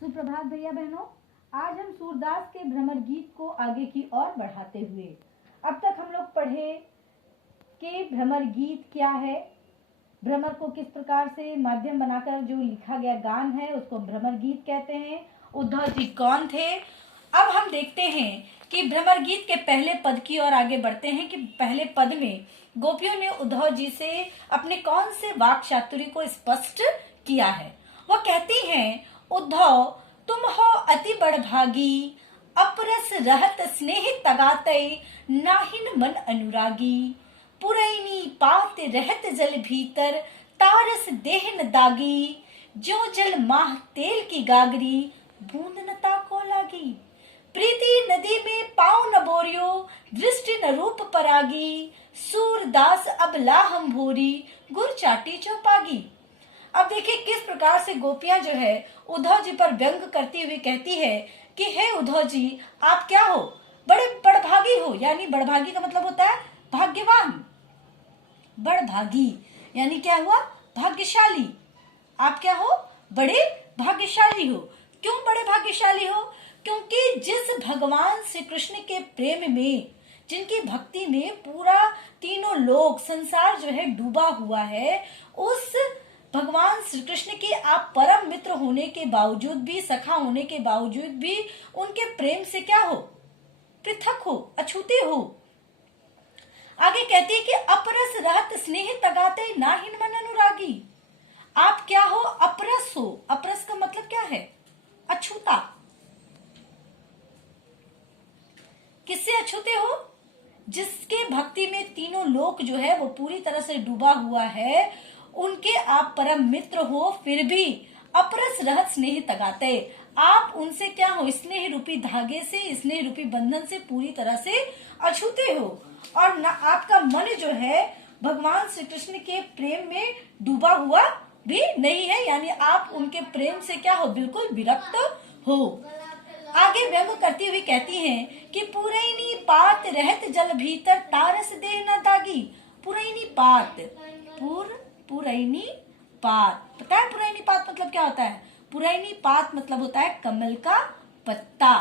सुप्रभात भैया बहनों। आज हम सूरदास के भ्रमर गीत को आगे की ओर बढ़ाते हुए अब तक हम लोग पढ़े कि भ्रमर गीत क्या है, भ्रमर को किस प्रकार से माध्यम बनाकर जो लिखा गया गान है उसको भ्रमर गीत कहते हैं, उद्धव जी कौन थे। अब हम देखते हैं कि भ्रमर गीत के पहले पद की ओर आगे बढ़ते हैं कि पहले पद में गोपियों ने उद्धव जी से अपने कौन से वाक चातुर्य को स्पष्ट किया है। वह कहती हैं, उद्धव तुम हो अति बड़भागी, अपरस रहत स्नेह तगाते, नाहिन मन अनुरागी, पुरैनी पात रहत जल भीतर, तारस देह न दागी, जो जल माह तेल की गागरी, बूंद न ताको लागी, प्रीति नदी में पाँव न बोरियो, दृष्टि न रूप परागी, सूरदास अब ला हम भोरी, गुर चाटी चौपागी। अब देखिए किस प्रकार से गोपियां जो है उद्धव जी पर व्यंग करती हुई कहती है कि हे उद्धव जी आप क्या हो, बड़े बड़भागी हो। यानी बड़भागी का मतलब होता है भाग्यवान, बड़भागी यानी क्या हुआ, भाग्यशाली। आप क्या हो, बड़े भाग्यशाली हो। क्यों बड़े भाग्यशाली हो? क्योंकि जिस भगवान श्री कृष्ण के प्रेम में, जिनकी भक्ति में पूरा तीनों लोक संसार जो है डूबा हुआ है, उस भगवान श्री कृष्ण के आप परम मित्र होने के बावजूद भी, सखा होने के बावजूद भी उनके प्रेम से क्या हो, पृथक हो, अछूते हो। आगे कहते हैं कि अपरस रहत स्नेह तगाते, नाहिन मन अनुरागी। आप क्या हो, अपरस हो। अपरस का मतलब क्या है, अछूता। किससे अछूते हो? जिसके भक्ति में तीनों लोक जो है वो पूरी तरह से डूबा हुआ है, उनके आप परम मित्र हो, फिर भी अपरस रहत स्नेह तगाते, आप उनसे क्या हो, स्नेह रूपी धागे से, स्नेह रूपी बंधन से पूरी तरह से अछूते हो। और न आपका मन जो है भगवान श्री कृष्ण के प्रेम में डूबा हुआ भी नहीं है, यानी आप उनके प्रेम से क्या हो, बिल्कुल विरक्त हो। आगे व्यंग करती हुई कहती हैं कि पुरैनी पात रहत जल भीतर, तारस देह न दागी। पुरैनी पात, पुरैनी पात, पता है पुरैनी पात मतलब क्या होता है? पुरैनी पात मतलब होता है कमल का पत्ता,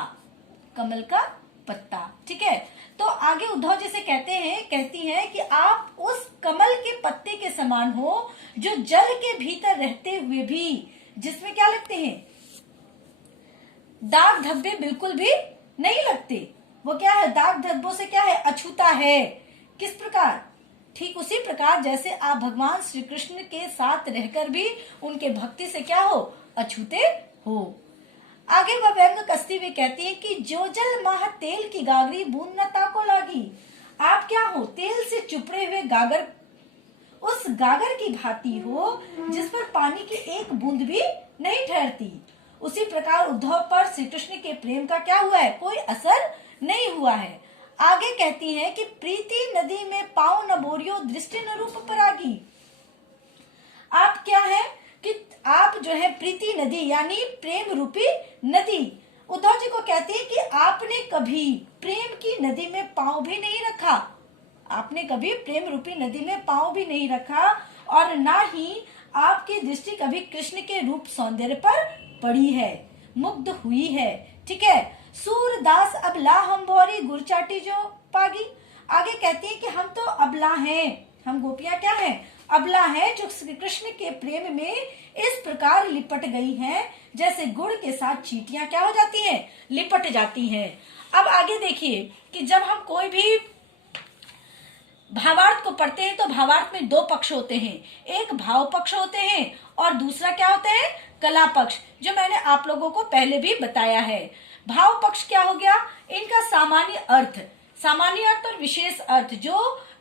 कमल का पत्ता। ठीक है, तो आगे उद्धव जी से कहती हैं कि आप उस कमल के पत्ते के समान हो जो जल के भीतर रहते हुए भी, जिसमें क्या लगते हैं, दाग धब्बे बिल्कुल भी नहीं लगते। वो क्या है, दाग धब्बों से क्या है, अछूता है। किस प्रकार? ठीक उसी प्रकार जैसे आप भगवान श्री कृष्ण के साथ रहकर भी उनके भक्ति से क्या हो, अछूते हो। आगे वह व्यंग कसती हुई कहती है कि जो जल माह तेल की गागरी, बूंद न ताको लागी। आप क्या हो, तेल से चुपड़े हुए गागर, उस गागर की भांति हो जिस पर पानी की एक बूंद भी नहीं ठहरती। उसी प्रकार उद्धव पर श्री कृष्ण के प्रेम का क्या हुआ है, कोई असर नहीं हुआ है। आगे कहती हैं कि प्रीति नदी में पाँव न बोरियो, दृष्टि न रूप परागी। आप क्या है कि आप जो है प्रीति नदी यानी प्रेम रूपी नदी। उद्धव जी को कहती है कि आपने कभी प्रेम की नदी में पाँव भी नहीं रखा, आपने कभी प्रेम रूपी नदी में पाँव भी नहीं रखा, और ना ही आपकी दृष्टि कभी कृष्ण के रूप सौंदर्य पर पड़ी है, मुग्ध हुई है। ठीक है, सूरदास अब ला हम भौरी, गुर चाटी जो पागी। आगे कहती है कि हम तो अबला हैं, हम गोपियां क्या हैं, अबला हैं, जो श्री कृष्ण के प्रेम में इस प्रकार लिपट गई हैं जैसे गुड़ के साथ चींटियां क्या हो जाती हैं, लिपट जाती हैं। अब आगे देखिए कि जब हम कोई भी भावार्थ को पढ़ते हैं तो भावार्थ में दो पक्ष होते हैं, एक भाव पक्ष होते हैं और दूसरा क्या होता है, कला पक्ष, जो मैंने आप लोगों को पहले भी बताया है। भाव पक्ष क्या हो गया, इनका सामान्य अर्थ और विशेष अर्थ जो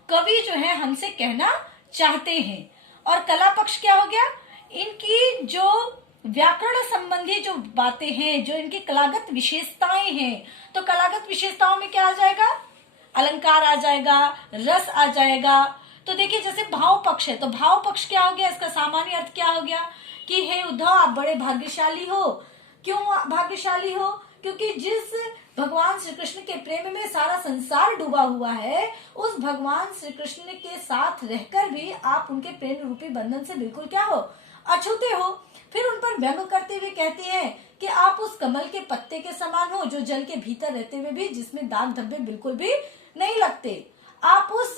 कवि जो है हमसे कहना चाहते हैं। और कला पक्ष क्या हो गया, इनकी जो व्याकरण संबंधी जो बातें हैं, जो इनकी कलागत विशेषताएं हैं, तो कलागत विशेषताओं में क्या आ जाएगा, अलंकार आ जाएगा, रस आ जाएगा। तो देखिए जैसे भाव पक्ष है, तो भाव पक्ष क्या हो गया, इसका सामान्य अर्थ क्या हो गया कि हे उद्धव आप बड़े भाग्यशाली हो। क्यों भाग्यशाली हो? क्योंकि जिस भगवान श्री कृष्ण के प्रेम में सारा संसार डूबा हुआ है, उस भगवान श्री कृष्ण के साथ रहकर भी आप उनके प्रेम रूपी बंधन से बिल्कुल क्या हो, अछूते हो। फिर उन पर व्यंग करते हुए कहते हैं कि आप आप उस कमल के पत्ते के समान हो जो जल के भीतर रहते हुए भी जिसमें दाग धब्बे बिल्कुल भी नहीं लगते। आप उस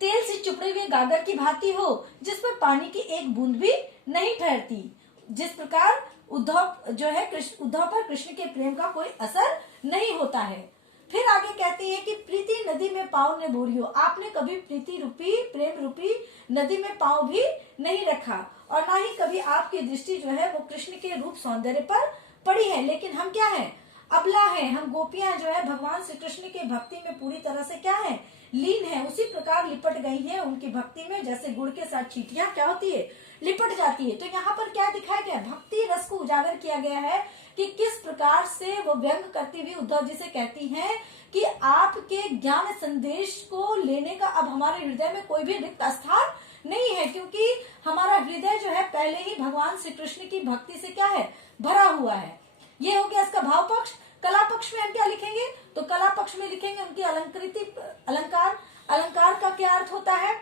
तेल से चुपड़े हुए गागर की भांति हो जिसमें पानी की एक बूंद भी नहीं ठहरती। जिस प्रकार उद्धव जो है उद्धव पर कृष्ण के प्रेम का कोई असर नहीं होता है। फिर आगे कहते हैं कि प्रीति नदी में पाँव न बोरियो, आपने कभी प्रीति रूपी प्रेम रूपी नदी में पाँव भी नहीं रखा और ना ही कभी आपकी दृष्टि जो है वो कृष्ण के रूप सौंदर्य पर पड़ी है। लेकिन हम क्या है, अबला है, हम गोपियां जो है भगवान श्री कृष्ण के भक्ति में पूरी तरह से क्या है, लीन है, उसी प्रकार लिपट गई है उनकी भक्ति में, जैसे गुड़ के साथ चींटियां क्या होती है, लिपट जाती है। तो यहाँ पर क्या दिखाया गया, भक्ति रस को उजागर किया गया है कि किस प्रकार से वो व्यंग करती हुई उद्धव जी से कहती हैं कि आपके ज्ञान संदेश को लेने का अब हमारे हृदय में कोई भी रिक्त स्थान नहीं है, क्योंकि हमारा हृदय जो है पहले ही भगवान श्री कृष्ण की भक्ति से क्या है, भरा हुआ है। ये हो गया इसका भाव पक्ष। कला पक्ष में हम क्या लिखेंगे, तो कला पक्ष में लिखेंगे उनकी अलंकृति अलंकार। अलंकार का क्या अर्थ होता है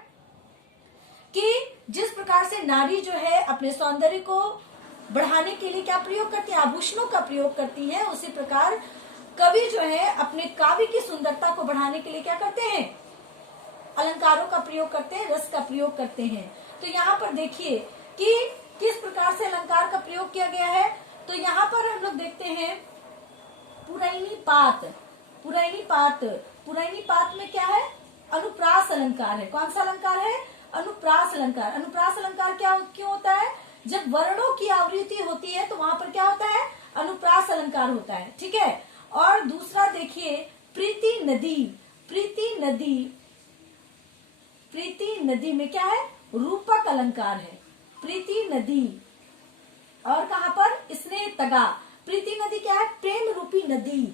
कि जिस प्रकार से नारी जो है अपने सौंदर्य को बढ़ाने के लिए क्या प्रयोग करती है, आभूषणों का प्रयोग करती है, उसी प्रकार कवि जो है अपने काव्य की सुंदरता को बढ़ाने के लिए क्या करते हैं, अलंकारों का प्रयोग करते हैं, रस का प्रयोग करते हैं। तो यहाँ पर देखिए कि किस प्रकार से अलंकार का प्रयोग किया गया है। तो यहाँ पर हम लोग देखते हैं पुरैनी पात। पुरैनी पात, पुरैनी पात में क्या है, अनुप्रास अलंकार है। कौन सा अलंकार है, अनुप्रास अलंकार। अनुप्रास अलंकार क्या क्यों होता है, जब वर्णों की आवृत्ति होती है तो वहां पर क्या होता है, अनुप्रास अलंकार होता है, ठीक है। और दूसरा देखिए प्रीति नदी। प्रीति नदी, प्रीति नदी में क्या है, रूपक अलंकार है, प्रीति नदी। और कहां पर, स्नेह तगा। प्रीति नदी क्या है, प्रेम रूपी नदी।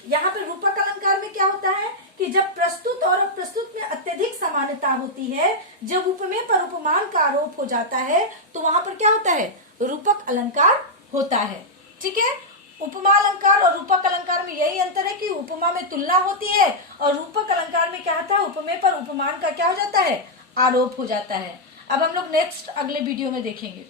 यहाँ पे रूपक अलंकार में क्या होता है कि जब प्रस्तुत और अप्रस्तुत में अत्यधिक समानता होती है, जब उपमेय पर उपमान का आरोप हो जाता है, तो वहां पर क्या होता है, रूपक अलंकार होता है, ठीक है। उपमा अलंकार और रूपक अलंकार में यही अंतर है कि उपमा में तुलना होती है और रूपक अलंकार में क्या होता है, उपमेय पर उपमान का क्या हो जाता है, आरोप हो जाता है। अब हम लोग नेक्स्ट अगले वीडियो में देखेंगे।